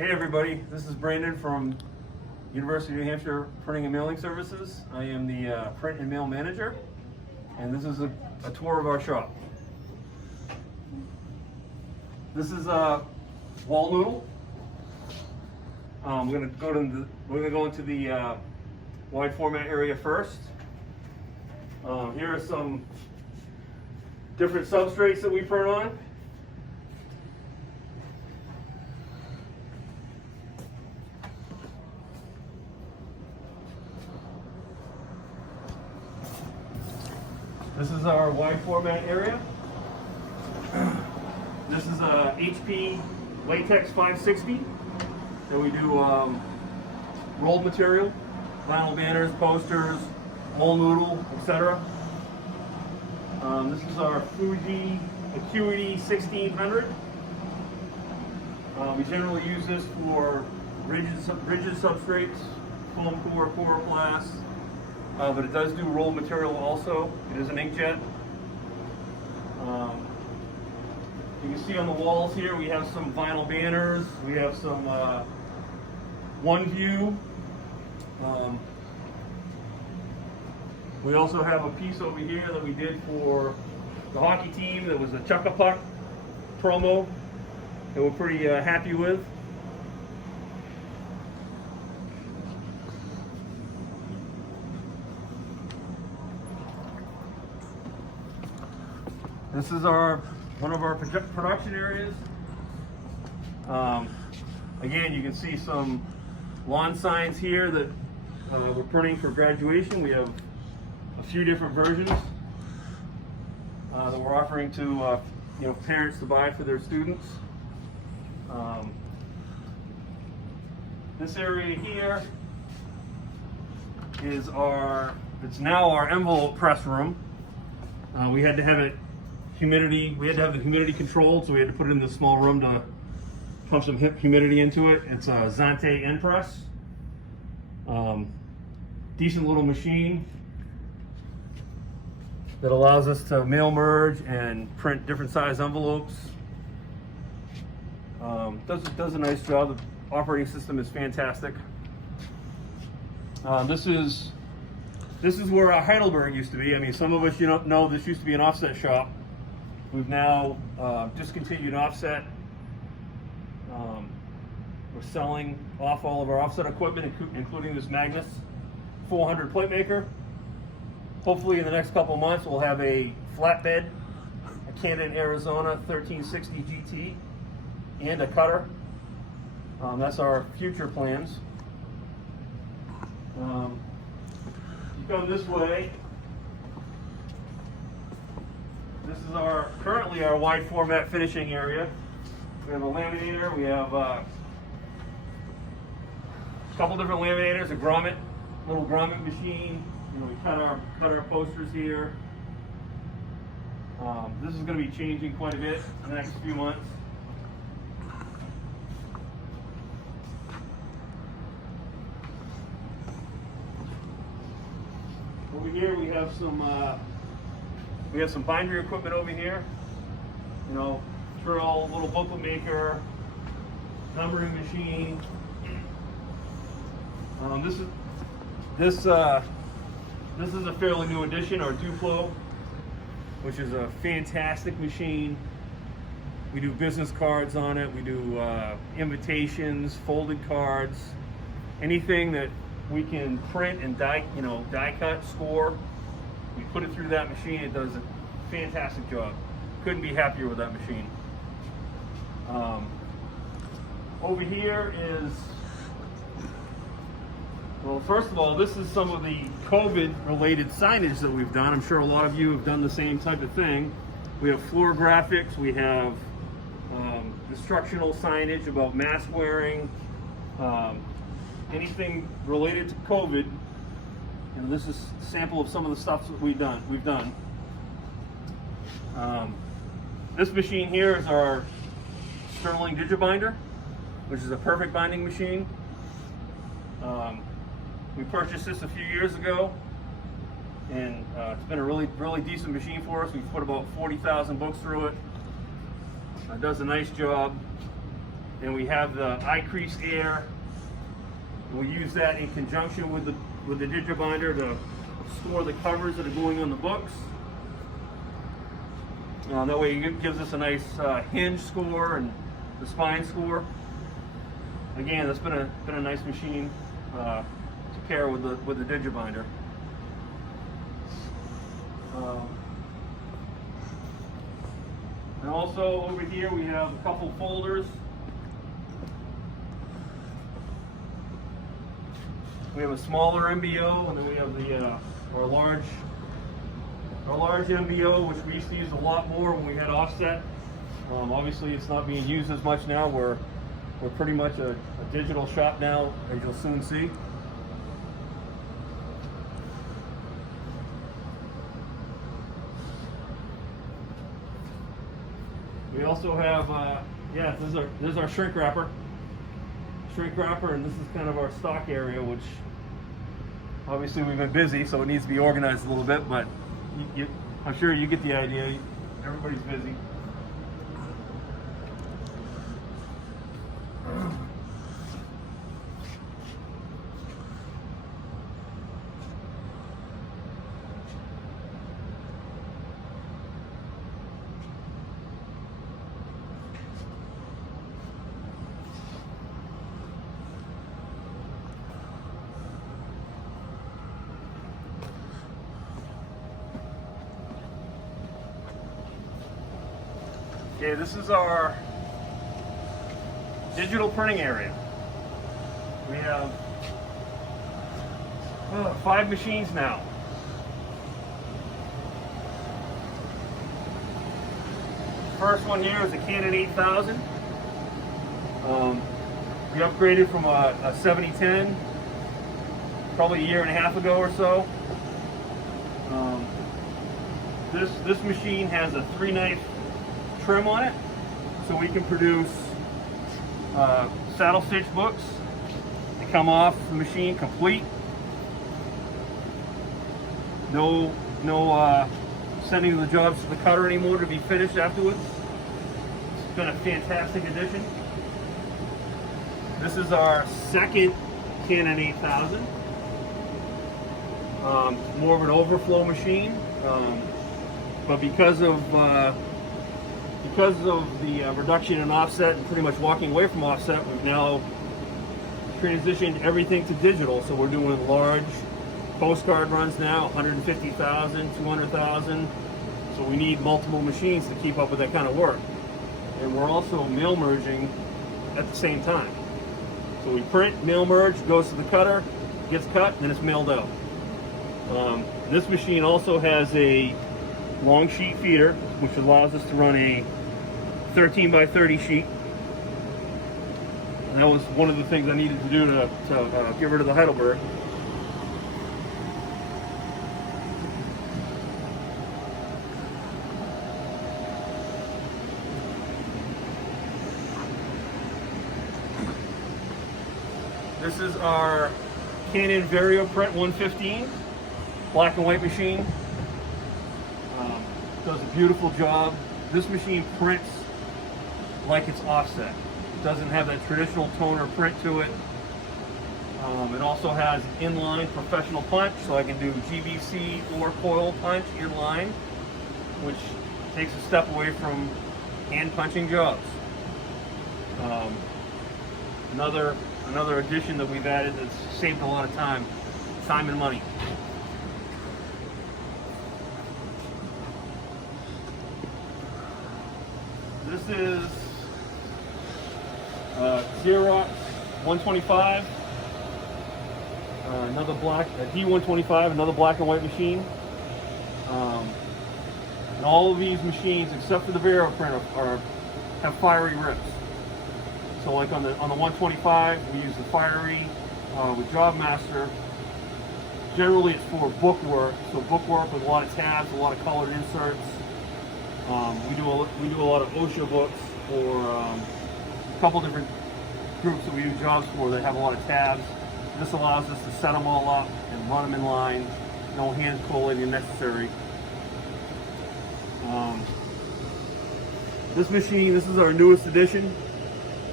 Hey everybody, this is Brandon from University of New Hampshire Printing and Mailing Services. I am the print and mail manager, and this is a tour of our shop. This is a wall noodle. We're going to go into the wide format area first. Here are some different substrates that we print on. This is our wide format area. This is a HP Latex 560 that we do rolled material, vinyl banners, posters, wall noodle, etc. This is our Fuji Acuity 1600. We generally use this for rigid substrates, foam core, coroplast. But it does do rolled material also. It is an inkjet. You can see on the walls here we have some vinyl banners. We have some one view. We also have a piece over here that we did for the hockey team that was a Chuck-a-Puck promo that we're pretty happy with. This is one of our production areas. Again, you can see some lawn signs here that we're printing for graduation. We have a few different versions that we're offering to parents to buy for their students. This area here is it's now our envelope press room. We had to have it we had to have the humidity controlled, so we had to put it in this small room to pump some humidity into it. It's a Zante end press. Decent little machine that allows us to mail merge and print different size envelopes. Does a nice job. The operating system is fantastic. This is where Heidelberg used to be. I mean, some of us know this used to be an offset shop. We've now discontinued offset. We're selling off all of our offset equipment, including this Magnus 400 plate maker. Hopefully in the next couple of months we'll have a flatbed, a Canon Arizona 1360 GT, and a cutter. That's our future plans. You come this way. This is currently our wide format finishing area. We have a laminator, we have a couple different laminators, a little grommet machine. We cut our posters here. This is going to be changing quite a bit in the next few months. Over here we have some bindery equipment over here. Drill, little booklet maker, numbering machine. This is a fairly new addition, our Duplo, which is a fantastic machine. We do business cards on it. We do invitations, folded cards, anything that we can print and die cut, score. We put it through that machine. It does a fantastic job. Couldn't be happier with that machine. Over here is, well, first of all, this is some of the COVID-related signage that we've done. I'm sure a lot of you have done the same type of thing. We have floor graphics. We have instructional signage about mask wearing, anything related to COVID. And this is a sample of some of the stuff that we've done. This machine here is our Sterling Digibinder, which is a perfect binding machine. We purchased this a few years ago, and it's been a really decent machine for us. We've put about 40,000 books through it. It does a nice job. and we have the eye crease air. We use that in conjunction with the digibinder to store the covers that are going on the books. That way it gives us a nice hinge score and the spine score. Again, that's been a nice machine to pair with the digibinder. And also over here we have a couple folders. We have a smaller MBO, and then we have our large MBO, which we used to use a lot more when we had offset. Obviously, it's not being used as much now. We're pretty much a digital shop now, as you'll soon see. We also have, this is our shrink wrapper. And this is kind of our stock area, which obviously we've been busy, so it needs to be organized a little bit, but I'm sure you get the idea. Everybody's busy. Okay, this is our digital printing area. We have 5 machines now. First one here is a Canon 8000. We upgraded from a 7010 probably a year and a half ago or so. This machine has a 3-knife trim on it, so we can produce saddle stitch books. They come off the machine complete. No sending the jobs to the cutter anymore to be finished afterwards. It's been a fantastic addition. This is our second Canon 8000. More of an overflow machine, but because of the reduction in offset and pretty much walking away from offset, we've now transitioned everything to digital. So we're doing large postcard runs now, 150,000, 200,000. So we need multiple machines to keep up with that kind of work. And we're also mail merging at the same time. So we print, mail merge, goes to the cutter, gets cut, and then it's mailed out. This machine also has a long sheet feeder, which allows us to run a 13 by 30 sheet. And that was one of the things I needed to do to get rid of the Heidelberg. This is our Canon VarioPrint 115 black and white machine. Does a beautiful job. This machine prints like it's offset. It doesn't have that traditional toner print to it. It also has inline professional punch, so I can do GBC or coil punch inline, which takes a step away from hand punching jobs. Another addition that we've added that's saved a lot of time and money. This is Xerox 125, another black, D125, another black and white machine. And all of these machines, except for the VarioPrint, have fiery rips. So like on the 125, we use the fiery with JobMaster. Generally it's for book work, so book work with a lot of tabs, a lot of colored inserts. We do a lot of OSHA books for a couple different groups that we do jobs for that have a lot of tabs. This allows us to set them all up and run them in line, no hand collating necessary. This machine, this is our newest edition.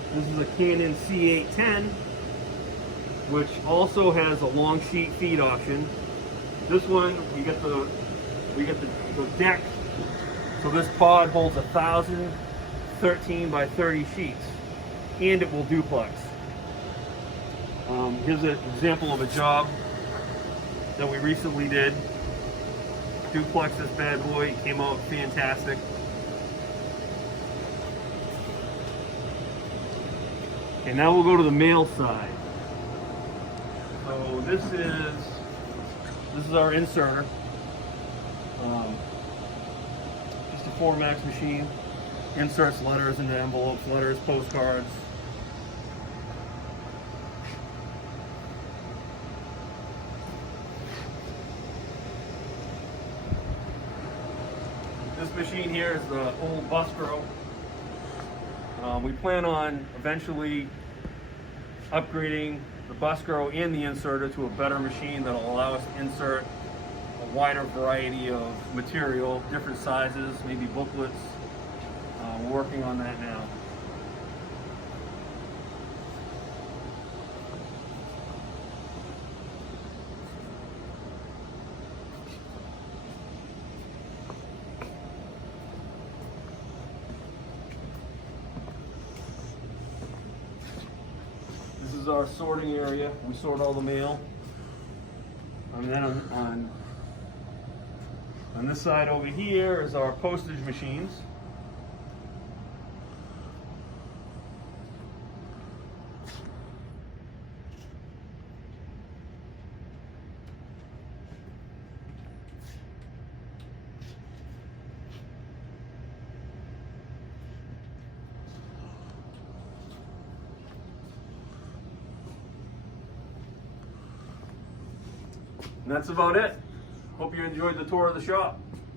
This is a Canon C810, which also has a long sheet feed option. This one, we get the deck. So this pod holds 1,013 by 30 sheets, and it will duplex. Here's an example of a job that we recently did. Duplex this bad boy, it came out fantastic. Okay, now we'll go to the male side. So this is our inserter. Just a 4-max machine. Inserts letters into envelopes, letters, postcards. This machine here is the old bus grow. We plan on eventually upgrading the bus grow and the inserter to a better machine that will allow us to insert a wider variety of material, different sizes, maybe booklets. We're working on that now. This is our sorting area. We sort all the mail. And then on this side over here is our postage machines. And that's about it. Hope you enjoyed the tour of the shop.